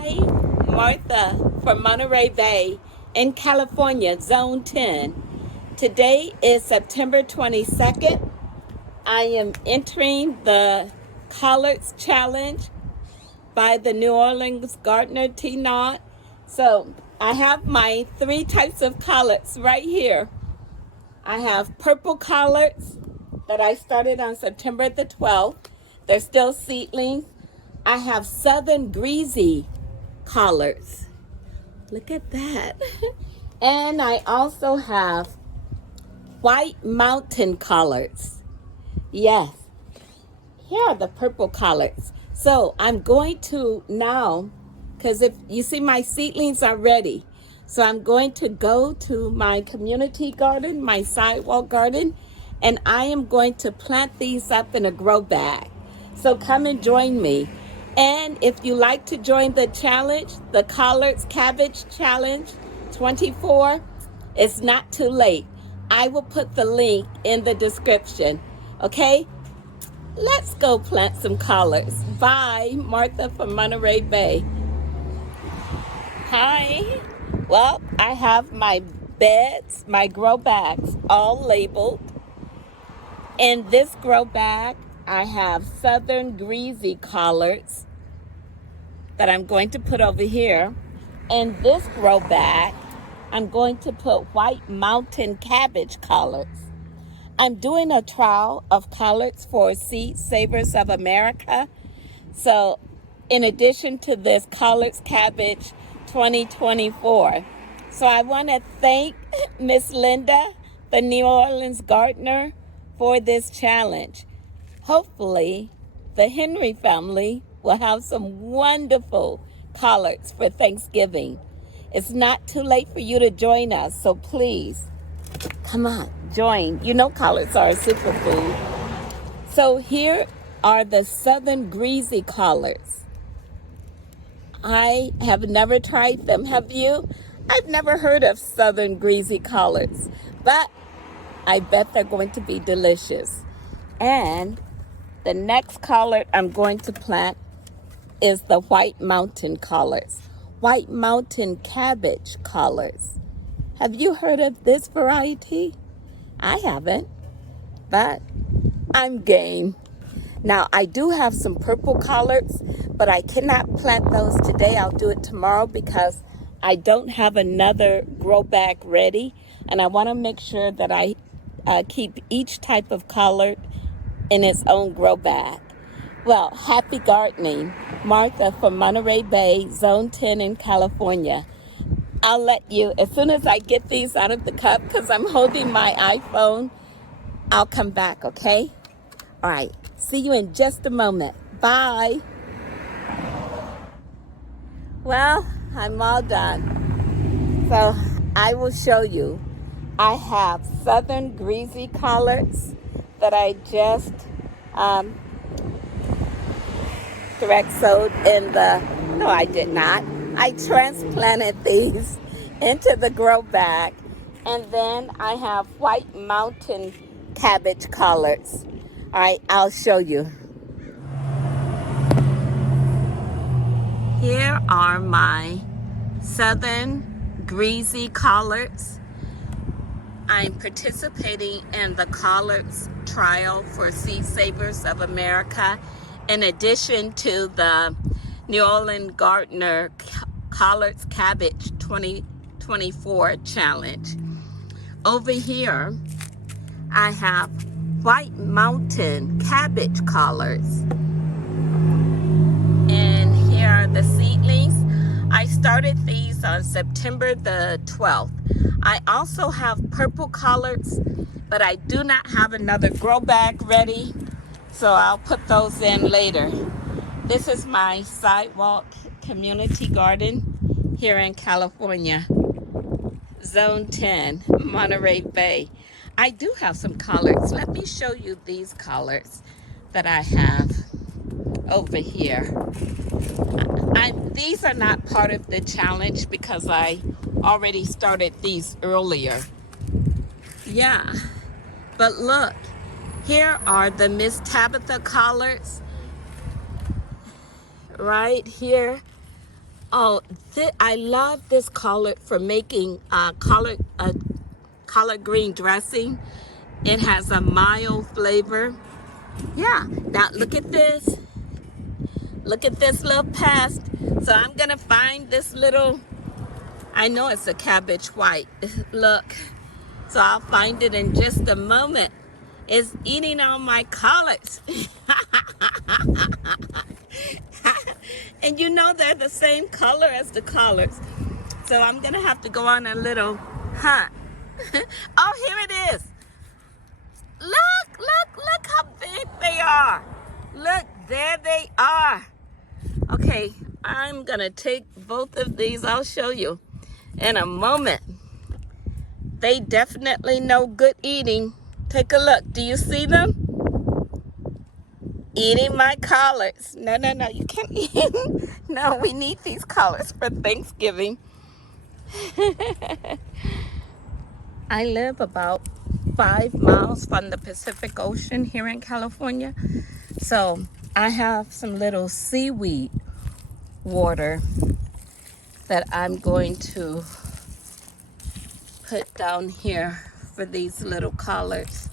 Hi, Martha from Monterey Bay in California, Zone 10. Today is September 22nd. I am entering the Collards Challenge by the New Orleans Gardener T. Knott. So I have my 3 types of collards right here. I have purple collards that I started on September the 12th. They're still seedlings. I have southern greasy collards. Look at that. And I also have white mountain collards. Yes, here are the purple collards. So I'm going to now, because if you see my seedlings are ready, so I'm going to go to my community garden, my sidewalk garden, and I am going to plant these up in a grow bag. So come and join me. And if you like to join the challenge, the Collards Cabbage Challenge 24, it's not too late. I will put the link in the description. Okay? Let's go plant some collards. Bye, Martha from Monterey Bay. Hi. Well, I have my beds, my grow bags, all labeled. In this grow bag, I have southern greasy collards that I'm going to put over here. In this grow bag, I'm going to put white mountain cabbage collards. I'm doing a trial of collards for Seed Savers of America. So in addition to this Collards Cabbage 2024. So I want to thank Miss Linda, the New Orleans gardener, for this challenge. Hopefully, the Henry family will have some wonderful collards for Thanksgiving. It's not too late for you to join us, so please, come on, join. You know collards are a superfood. So here are the southern greasy collards. I have never tried them. Have you? I've never heard of southern greasy collards, but I bet they're going to be delicious. And the next collard I'm going to plant is the white mountain collards. White mountain cabbage collards. Have you heard of this variety? I haven't, but I'm game. Now, I do have some purple collards, but I cannot plant those today. I'll do it tomorrow because I don't have another grow bag ready, and I want to make sure that I keep each type of collard in its own grow bag. Well, happy gardening. Martha from Monterey Bay, Zone 10 in California. I'll let you, as soon as I get these out of the cup, because I'm holding my iPhone, I'll come back, okay? All right, see you in just a moment. Bye. Well, I'm all done. So I will show you. I have southern greasy collards that I just direct sowed in the, no, I did not. I transplanted these into the grow bag. And then I have white mountain cabbage collards. All right, I'll show you. Here are my southern greasy collards. I'm participating in the Collards trial for Seed Savers of America, in addition to the New Orleans Gardener Collards Cabbage 2024 challenge. Over here, I have white mountain cabbage collards. And here are the seedlings. I started these on September the 12th. I also have purple collards, but I do not have another grow bag ready, so I'll put those in later. This is my sidewalk community garden here in California, Zone 10, Monterey Bay. I do have some collards. Let me show you these collards that I have over here. These are not part of the challenge because I already started these earlier. Yeah, but look, here are the Miss Tabitha collards right here. Oh, I love this collard for making collard green dressing. It has a mild flavor. Yeah, now look at this. Look at this little pest. So I'm gonna find this little, I know it's a cabbage white. Look, so I'll find it in just a moment. It's eating all my collards. And you know they're the same color as the collards. So I'm gonna have to go on a little hunt. Oh, here it is. Look how big they are. Look, there they are. Okay, I'm gonna take both of these. I'll show you in a moment. They definitely know good eating. Take a look. Do you see them? Eating my collards. No, you can't eat. No, we need these collards for Thanksgiving. I live about 5 miles from the Pacific Ocean here in California. So I have some little seaweed water that I'm going to put down here for these little collards.